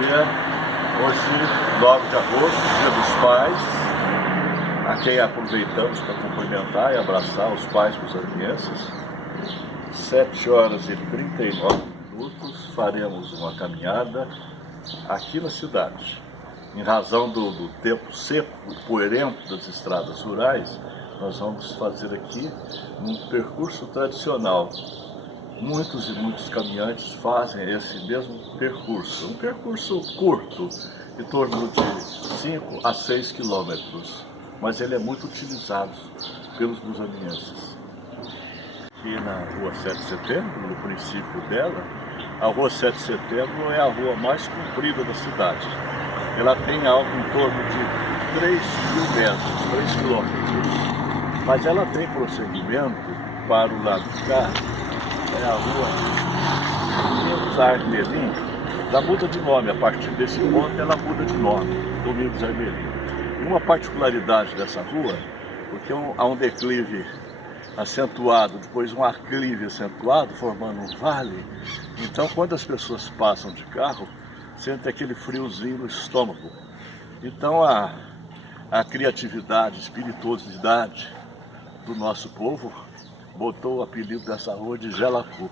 dia, hoje 9 de agosto, Dia dos Pais, a quem aproveitamos para cumprimentar e abraçar os pais buzanienses. 7h39, faremos uma caminhada aqui na cidade. Em razão do tempo seco e poeirento das estradas rurais, nós vamos fazer aqui um percurso tradicional. Muitos e muitos caminhantes fazem esse mesmo percurso. Um percurso curto, em torno de 5 a 6 quilômetros, mas ele é muito utilizado pelos buzanienses. Aqui na Rua 7 de Setembro, no princípio dela, a Rua 7 de Setembro é a rua mais comprida da cidade. Ela tem algo em torno de 3 mil metros, 3 quilômetros. Mas ela tem prosseguimento para o lado de cá, é a Rua Domingos Armelim. Ela muda de nome, a partir desse ponto ela muda de nome, Domingos Armelim. E uma particularidade dessa rua, porque há um declive acentuado, depois um aclive acentuado, formando um vale. Então, quando as pessoas passam de carro, sentem aquele friozinho no estômago. Então, a criatividade, espirituosidade do nosso povo botou o apelido dessa rua de Gelacu,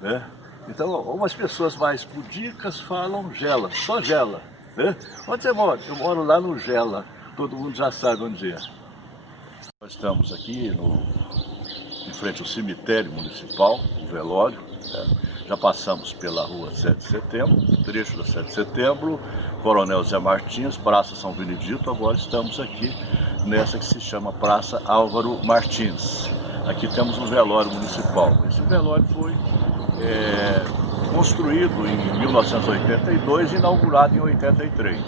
né? Então, umas pessoas mais pudicas falam Gela, só Gela, né? Onde você mora? Eu moro lá no Gela, todo mundo já sabe onde é. Nós estamos aqui em frente ao cemitério municipal, o velório, né? Já passamos pela Rua 7 de Setembro, trecho da 7 de Setembro, Coronel Zé Martins, Praça São Benedito. Agora estamos aqui nessa que se chama Praça Álvaro Martins. Aqui temos um velório municipal. Esse velório foi construído em 1982 e inaugurado em 83.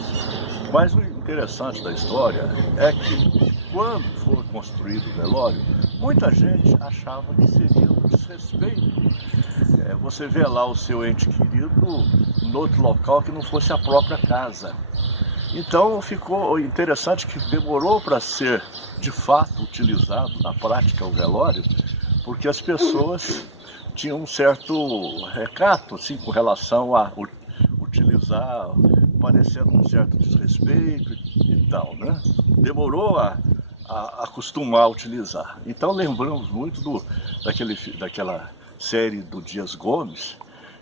Mas o interessante da história é que, quando foi construído o velório, muita gente achava que seria um desrespeito. Você vê lá o seu ente querido em outro local que não fosse a própria casa. Então ficou interessante que demorou para ser de fato utilizado na prática o velório, porque as pessoas tinham um certo recato assim, com relação a utilizar, parecendo um certo desrespeito e tal, né? Demorou a acostumar a utilizar. Então lembramos muito daquela série do Dias Gomes,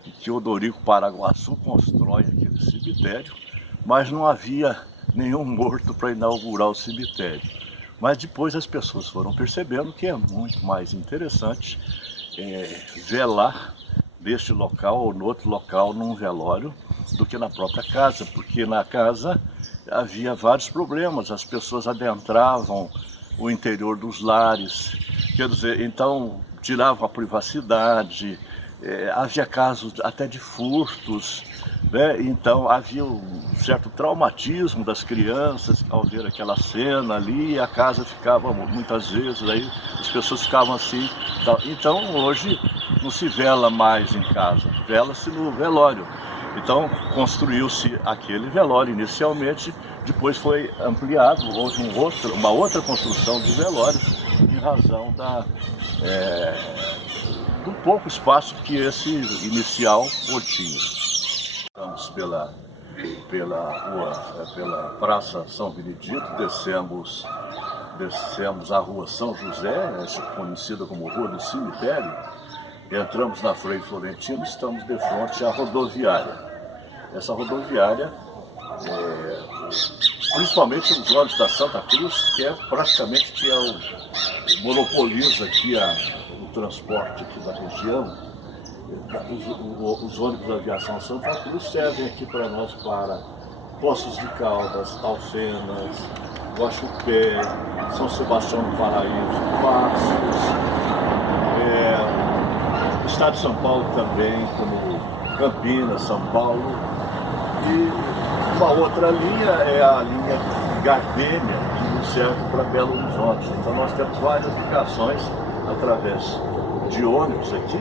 em que Odorico Paraguaçu constrói aquele cemitério, mas não havia nenhum morto para inaugurar o cemitério. Mas depois as pessoas foram percebendo que é muito mais interessante velar neste local ou no outro local, num velório, do que na própria casa, porque na casa havia vários problemas, as pessoas adentravam o interior dos lares, quer dizer, então tiravam a privacidade, havia casos até de furtos, né? Então havia um certo traumatismo das crianças ao ver aquela cena ali, e a casa ficava muitas vezes, aí as pessoas ficavam assim. Então hoje não se vela mais em casa, vela-se no velório. Então construiu-se aquele velório inicialmente, depois foi ampliado, houve uma outra construção de velório em razão do pouco espaço que esse inicial tinha. Estamos pela Praça São Benedito, descemos a Rua São José, conhecida como Rua do Cemitério, entramos na Frei Florentino, estamos de frente à rodoviária. Essa rodoviária, principalmente os olhos da Santa Cruz, que é praticamente monopoliza aqui o transporte aqui da região. Os ônibus da aviação Santa Cruz servem aqui para nós para Poços de Caldas, Alfenas, Guaxupé, São Sebastião do Paraíso, Passos, o estado de São Paulo também, como Campinas, São Paulo. E uma outra linha é a linha Gardênia, que nos serve para Belo Horizonte. Então nós temos várias ligações através de ônibus aqui,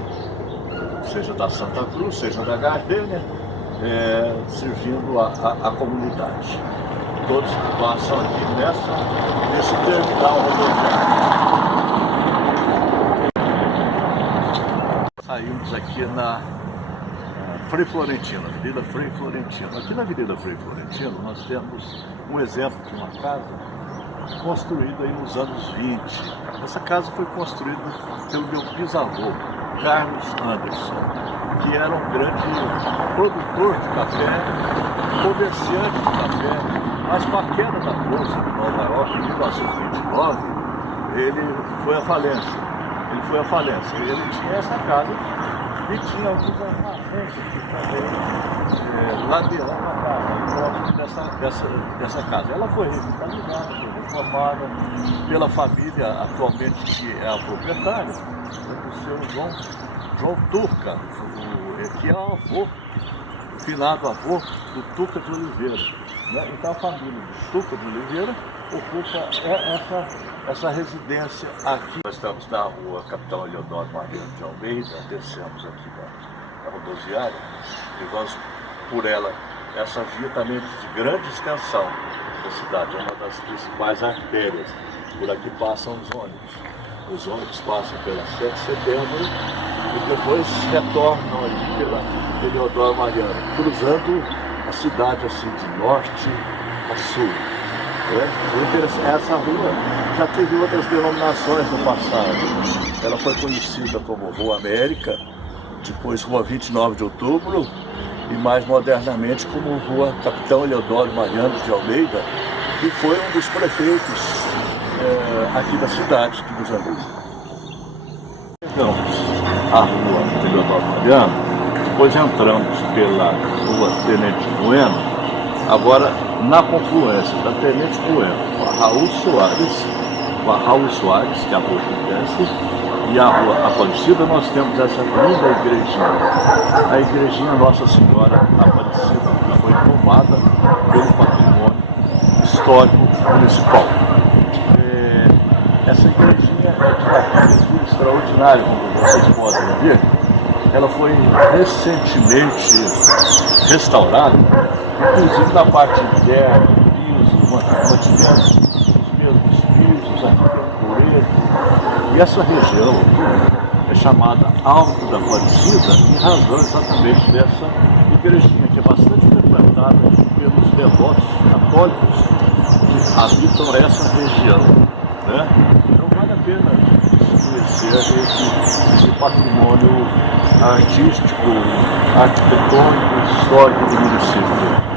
seja da Santa Cruz, seja da Gardênia, servindo a comunidade. Todos que passam aqui nesse terminal rodoviário. Saímos aqui na Frei Florentino, Avenida Frei Florentino. Aqui na Avenida Frei Florentino nós temos um exemplo de uma casa construída aí nos anos 20. Essa casa foi construída pelo meu bisavô, Carlos Anderson, que era um grande produtor de café, comerciante de café. Mas com a queda da Bolsa de Nova York em 1929, ele foi à falência. Ele tinha essa casa e tinha alguns armazéns aqui também, ladeirando a casa, dessa casa. Ela foi revitalizada, foi reformada pela família atualmente que é a proprietária, o senhor João Turca, que é o avô, o finado avô do Tuca de Oliveira. Né? Então a família do Tuca de Oliveira ocupa essa residência aqui. Nós estamos na rua Capitão Eleodoro Mariano de Almeida, descemos aqui da rodoviária e vamos por ela, essa via também de grande extensão da cidade, é uma das principais artérias. Por aqui passam os ônibus. Os ônibus passam pela 7 de setembro e depois retornam ali pela Eleodoro Mariano, cruzando a cidade assim de norte a sul. Essa rua já teve outras denominações no passado. Ela foi conhecida como Rua América, depois Rua 29 de Outubro e mais modernamente como Rua Capitão Eleodoro Mariano de Almeida, que foi um dos prefeitos aqui da cidade de Muzambique. Chegamos à Rua Eleodoro Mariano, depois entramos pela Rua Tenente Bueno. Agora, na confluência da Tenente Bueno com a Raul Soares, que é a rua que desce, e a Rua Aparecida, nós temos essa linda igrejinha, a igrejinha Nossa Senhora Aparecida, que foi tomada pelo patrimônio histórico municipal. Essa igrejinha é de uma arquitetura extraordinária, como vocês podem ver. Ela foi recentemente restaurada, inclusive na parte interna, piso, mantivemos os mesmos pisos, arquitetura. E essa região aqui é chamada Alto da Aparecida em razão exatamente dessa igrejinha, que é bastante frequentada pelos devotos católicos que habitam essa região. Né? Então vale a pena conhecer esse patrimônio artístico, arquitetônico e histórico do município.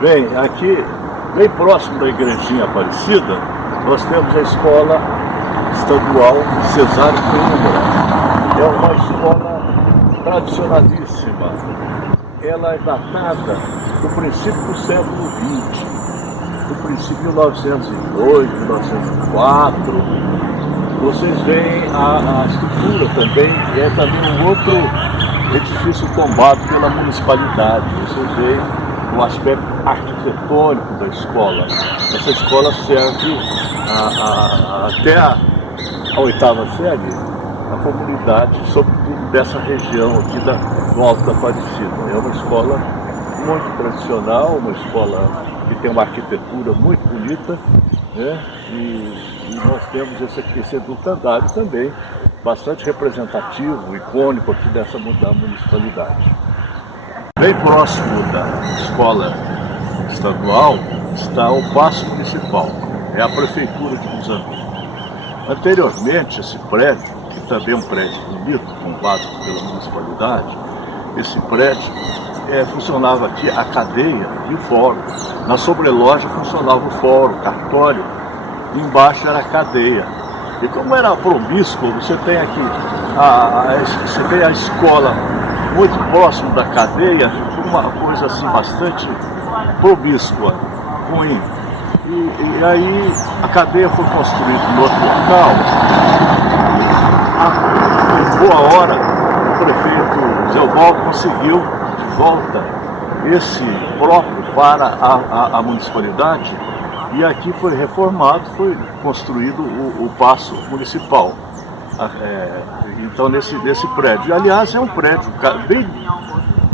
Bem, aqui, bem próximo da Igrejinha Aparecida, nós temos a Escola Estadual Cesário Coimbra. É uma escola tradicionalíssima. Ela é datada do princípio do século XX, do princípio de 1902, 1904. Vocês veem a estrutura também, é também um outro edifício tombado pela municipalidade. Vocês veem o aspecto arquitetônico da escola. Essa escola serve até a 8ª série, a comunidade, sobretudo dessa região aqui do Alto da Aparecida. É uma escola muito tradicional, uma escola que tem uma arquitetura muito bonita, né? E nós temos esse educandário também, bastante representativo, icônico aqui da municipalidade. Bem próximo da escola estadual está o Paço Municipal, é a Prefeitura de Muzambique. Anteriormente, esse prédio, que também é um prédio bonito, tombado pela municipalidade, esse prédio funcionava aqui a cadeia e o fórum. Na sobreloja funcionava o fórum, o cartório, e embaixo era a cadeia. E como era promíscuo, você tem aqui você tem a escola muito próximo da cadeia, ficou uma coisa assim bastante promíscua, ruim. E aí a cadeia foi construída em outro local. Em boa hora, o prefeito Zé Baldo conseguiu de volta esse próprio para a municipalidade, e aqui foi reformado, foi construído o Paço Municipal. Então nesse prédio, e, aliás, é um prédio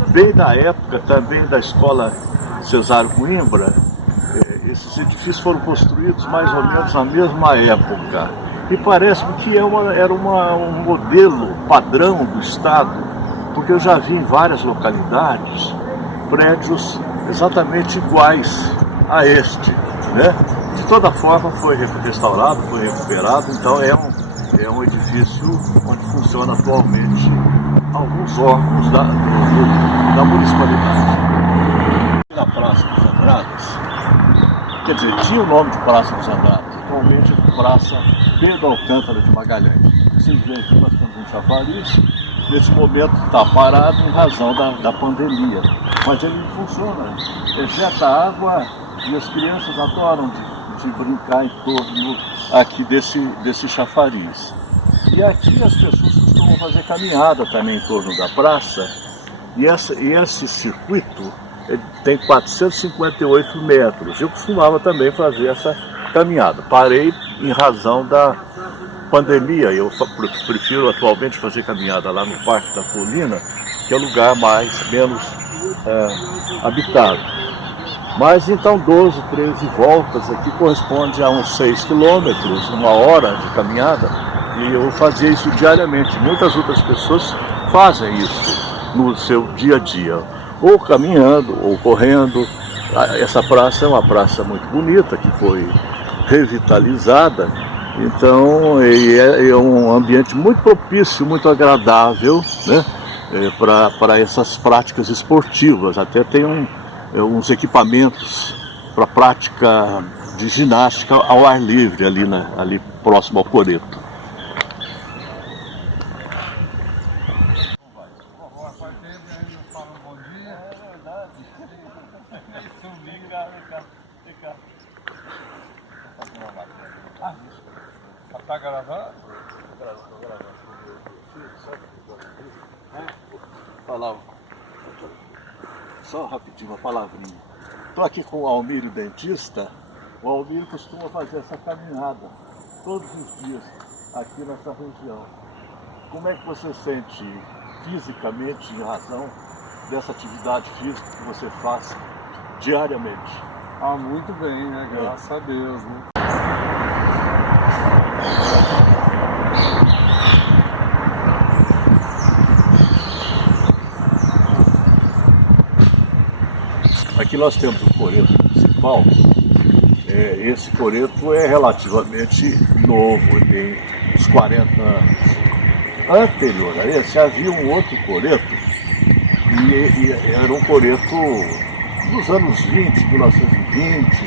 bem da época também da Escola Cesário Coimbra. Esses edifícios foram construídos mais ou menos na mesma época. E parece-me que era um modelo padrão do Estado, porque eu já vi em várias localidades prédios exatamente iguais a este, né? De toda forma foi restaurado, foi recuperado, então é um edifício onde funciona atualmente alguns órgãos da municipalidade. Na Praça dos Andrades, quer dizer, tinha o nome de Praça dos Andrades, atualmente é Praça Pedro Alcântara de Magalhães. Vocês veem que nós temos um chafariz, nesse momento está parado em razão da pandemia, mas ele funciona, ejeta água e as crianças adoram de brincar em torno aqui desse chafariz. E aqui as pessoas costumam fazer caminhada também em torno da praça, e esse circuito tem 458 metros. Eu costumava também fazer essa caminhada. Parei em razão da pandemia. Eu prefiro atualmente fazer caminhada lá no Parque da Colina, que é o lugar menos habitado. Mas então 12, 13 voltas aqui corresponde a uns 6 quilômetros, 1 hora de caminhada. E eu fazia isso diariamente. Muitas outras pessoas fazem isso no seu dia a dia, ou caminhando, ou correndo. Essa praça é uma praça muito bonita, que foi revitalizada, então é um ambiente muito propício, muito agradável, né, para essas práticas esportivas. Até tem uns equipamentos para prática de ginástica ao ar livre, ali próximo ao coreto. Tá gravando? Falar só rapidinho uma palavrinha. Estou aqui com o Almírio, dentista. O Almírio costuma fazer essa caminhada todos os dias aqui nessa região. Como é que você sente fisicamente em razão dessa atividade física que você faz diariamente? Ah, muito bem, né? Graças a Deus, né? Aqui nós temos o coreto municipal. Esse coreto é relativamente novo, tem uns 40 anos. Anterior a esse havia um outro coreto, e era um coreto dos anos 20, 1920,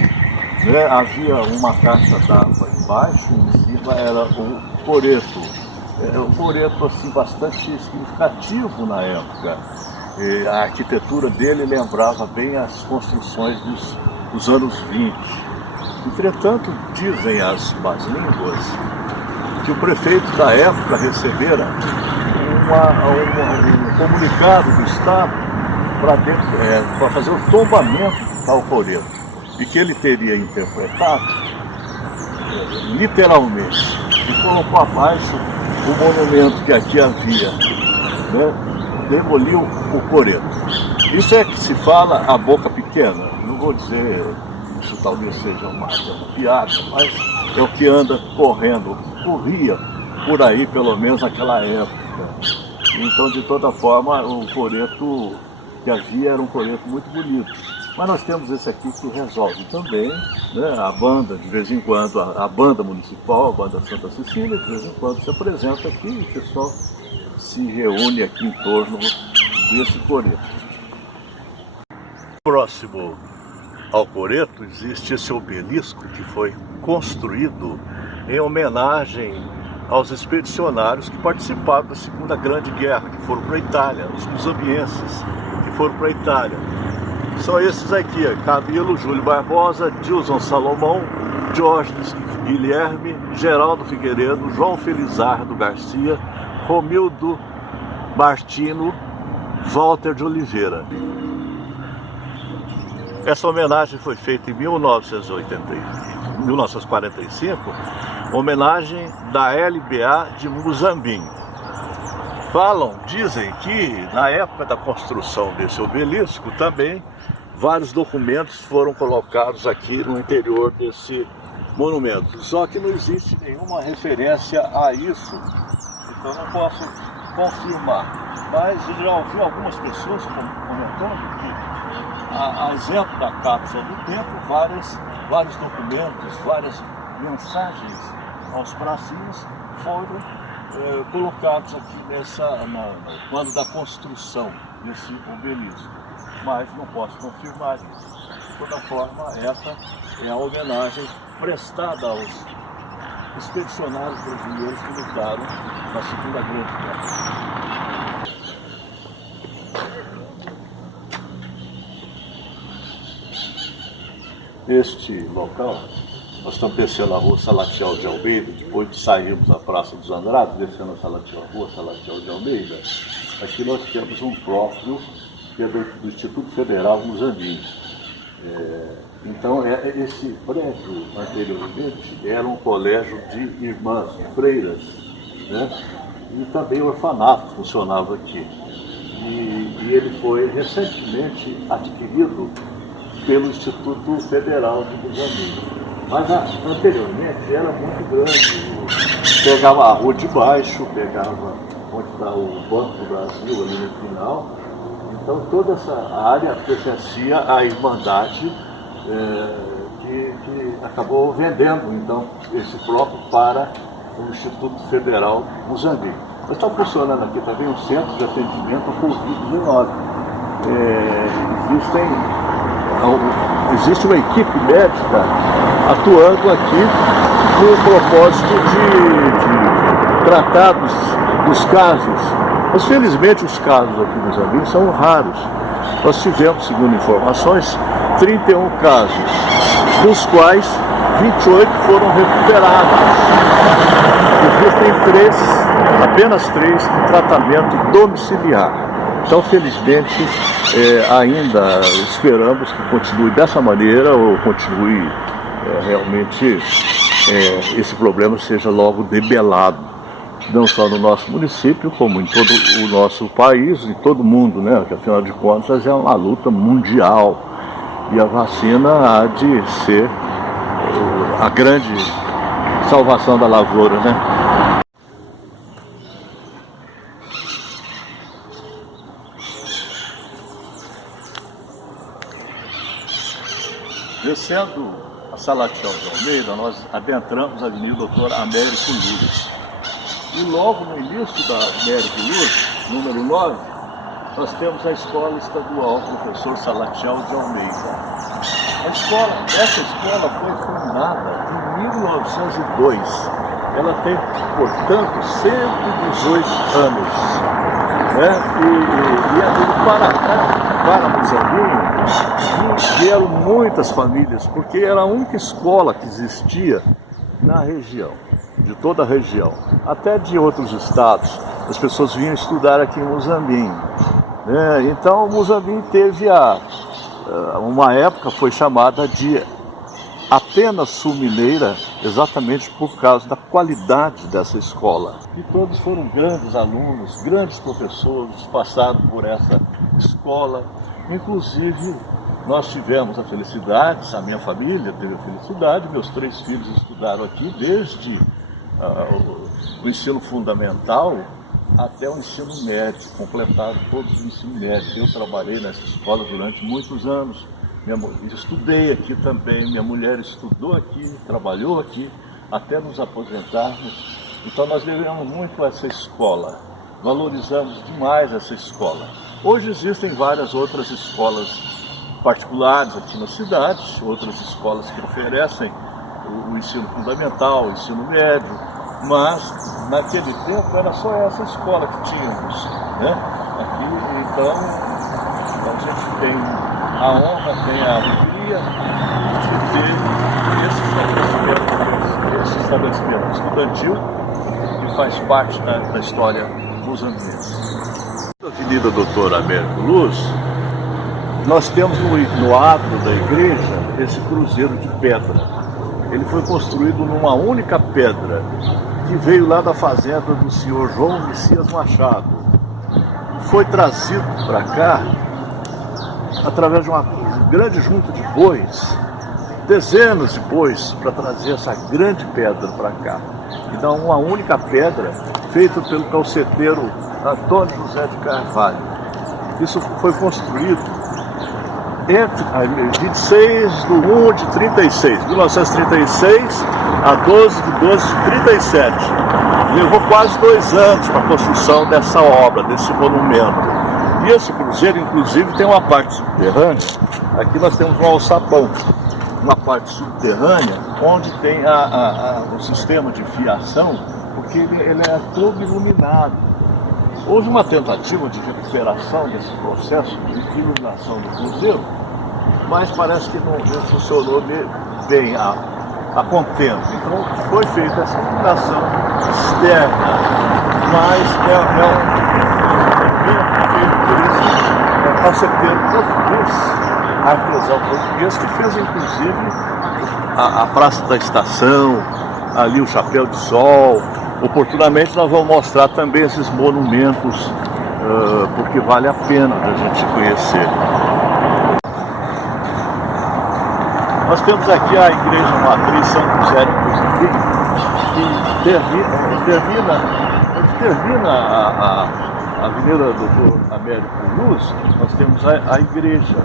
né? Havia uma caixa d'água embaixo, em cima era o coreto. Um coreto assim, bastante significativo na época. A arquitetura dele lembrava bem as construções dos anos 20. Entretanto, dizem as más línguas que o prefeito da época recebera um comunicado do Estado para fazer o tombamento de tal coreto, e que ele teria interpretado literalmente e colocou abaixo o monumento que aqui havia, né? Demoliu o coreto. Isso é que se fala a boca pequena. Não vou dizer que isso talvez seja uma piada, mas é o que anda correndo, corria por aí, pelo menos naquela época. Então, de toda forma, o coreto que havia era um coreto muito bonito. Mas nós temos esse aqui que resolve também, né? A banda, de vez em quando, a banda municipal, a banda Santa Cecília, de vez em quando se apresenta aqui e o pessoal se reúne aqui em torno desse coreto. Próximo ao coreto existe esse obelisco que foi construído em homenagem aos expedicionários que participaram da Segunda Grande Guerra, que foram para a Itália, os lusobienses que foram para a Itália. São esses aqui: Camilo Júlio Barbosa, Dilson Salomão, Diógenes Guilherme, Geraldo Figueiredo, João Felizardo Garcia, Romildo Martino, Walter de Oliveira. Essa homenagem foi feita em 1945, homenagem da LBA de Muzambinho. Dizem que na época da construção desse obelisco também vários documentos foram colocados aqui no interior monumentos. Só que não existe nenhuma referência a isso, então não posso confirmar. Mas eu já ouvi algumas pessoas comentando que, a exemplo da cápsula do tempo, vários documentos, várias mensagens aos pracinhas foram colocados aqui no plano da construção desse obelisco. Mas não posso confirmar isso. De toda forma, essa é a homenagem prestada aos expedicionários brasileiros que lutaram na Segunda Grande Guerra. Este local, nós estamos descendo a rua Salatiel de Almeida, depois de sairmos da Praça dos Andrades, descendo a rua Salatiel de Almeida, aqui nós temos um próprio, que é do Instituto Federal Muzambinho. Então, esse prédio anteriormente era um colégio de irmãs, freiras, né? E também o orfanato funcionava aqui. E ele foi recentemente adquirido pelo Instituto Federal de Muzambinho. Mas anteriormente era muito grande, pegava a rua de baixo, pegava onde está o Banco do Brasil ali no final. Então toda essa área pertencia à Irmandade que acabou vendendo então esse bloco para o Instituto Federal Muzambinho. Mas está funcionando aqui também um centro de atendimento ao Covid-19. Existe uma equipe médica atuando aqui com o propósito de tratar dos casos. Mas felizmente os casos aqui nos Muzambinho são raros. Nós tivemos, segundo informações, 31 casos, dos quais 28 foram recuperados. Existem apenas 3 em tratamento domiciliar. Então, felizmente, ainda esperamos que continue dessa maneira ou continue realmente esse problema seja logo debelado, não só no nosso município, como em todo o nosso país e todo mundo, né? Que afinal de contas é uma luta mundial e a vacina há de ser a grande salvação da lavoura, né? Descendo a Salatiel de Almeida, nós adentramos a Avenida Dr. Américo Luz. E logo no início da Américo Luz, número 9, nós temos a Escola Estadual Professor Salatiel de Almeida. Essa escola foi fundada em 1902. Ela tem, portanto, 118 anos. Né? E para cá, para Muzambinho, vieram muitas famílias, porque era a única escola que existia na região, de toda a região, até de outros estados. As pessoas vinham estudar aqui em Muzambinho. Né? Então, Muzambinho teve uma época foi chamada de Atenas Sul-Mineira, exatamente por causa da qualidade dessa escola. E todos foram grandes alunos, grandes professores, passaram por essa escola. Inclusive, nós tivemos a felicidade, a minha família teve a felicidade, meus 3 filhos estudaram aqui desde o ensino fundamental até o ensino médio, completaram todos o ensino médio. Eu trabalhei nessa escola durante muitos anos. Estudei aqui também, minha mulher estudou aqui, trabalhou aqui, até nos aposentarmos. Então nós devemos muito a essa escola, valorizamos demais essa escola. Hoje existem várias outras escolas particulares aqui na cidade, outras escolas que oferecem o ensino fundamental, o ensino médio, mas naquele tempo era só essa escola que tínhamos, né? Aqui, então, a gente tem a honra, tem a alegria de ter esse estabelecimento estudantil que faz parte da história muzambiense. Na Avenida Doutor Américo Luz, nós temos no átrio da igreja esse cruzeiro de pedra. Ele foi construído numa única pedra que veio lá da fazenda do senhor João Messias Machado. Foi trazido para cá através de uma grande junta de bois dezenas de bois para trazer essa grande pedra para cá. Então, uma única pedra feita pelo calceteiro Antônio José de Carvalho. Isso foi construído entre 26 de 1 de 36, 1936 a 12 de 12 de 37. Levou quase 2 anos para a construção dessa obra, desse monumento. E esse cruzeiro, inclusive, tem uma parte subterrânea. Aqui nós temos um alçapão, uma parte subterrânea, onde tem o sistema de fiação, porque ele é todo iluminado. Houve uma tentativa de recuperação desse processo de iluminação do cruzeiro, mas parece que não funcionou bem a contento. Então foi feita essa iluminação externa, mas é calceteiro português, artesão português, que fez inclusive a Praça da Estação, ali o Chapéu de Sol. Oportunamente nós vamos mostrar também esses monumentos, porque vale a pena a gente conhecer. Nós temos aqui a Igreja Matriz São José de Cruzeiro, que termina a Avenida Doutor Américo Luz. Nós temos a igreja.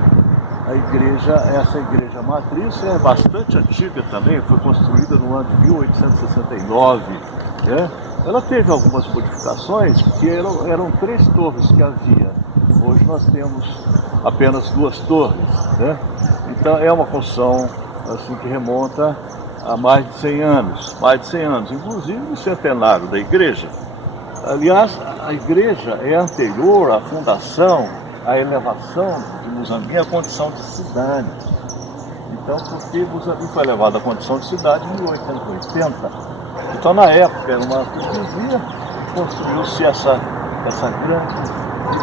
Essa igreja matriz é bastante antiga também, foi construída no ano de 1869. Né? Ela teve algumas modificações, porque eram 3 torres que havia. Hoje nós temos apenas 2 torres. Né? Então é uma construção assim, que remonta a mais de 100 anos. Mais de 100 anos, inclusive no centenário da igreja. Aliás, a igreja é anterior à fundação, à elevação de Muzambinho à condição de cidade. Então, porque Muzambinho foi elevado à condição de cidade em 1880. Então, na época, era uma freguesia, construiu-se essa grande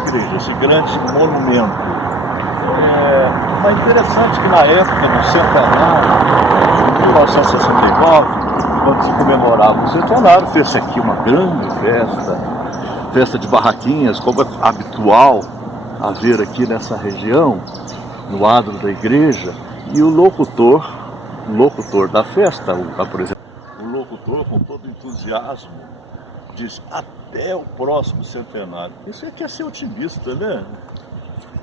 igreja, esse grande monumento. Mas interessante que na época, no centenário, em 1969, quando se comemorava o centenário, fez-se aqui uma grande festa de barraquinhas, como é habitual haver aqui nessa região, no adro da igreja, e o locutor da festa, por exemplo, o locutor com todo entusiasmo, diz: até o próximo centenário. Isso aqui é ser otimista, né?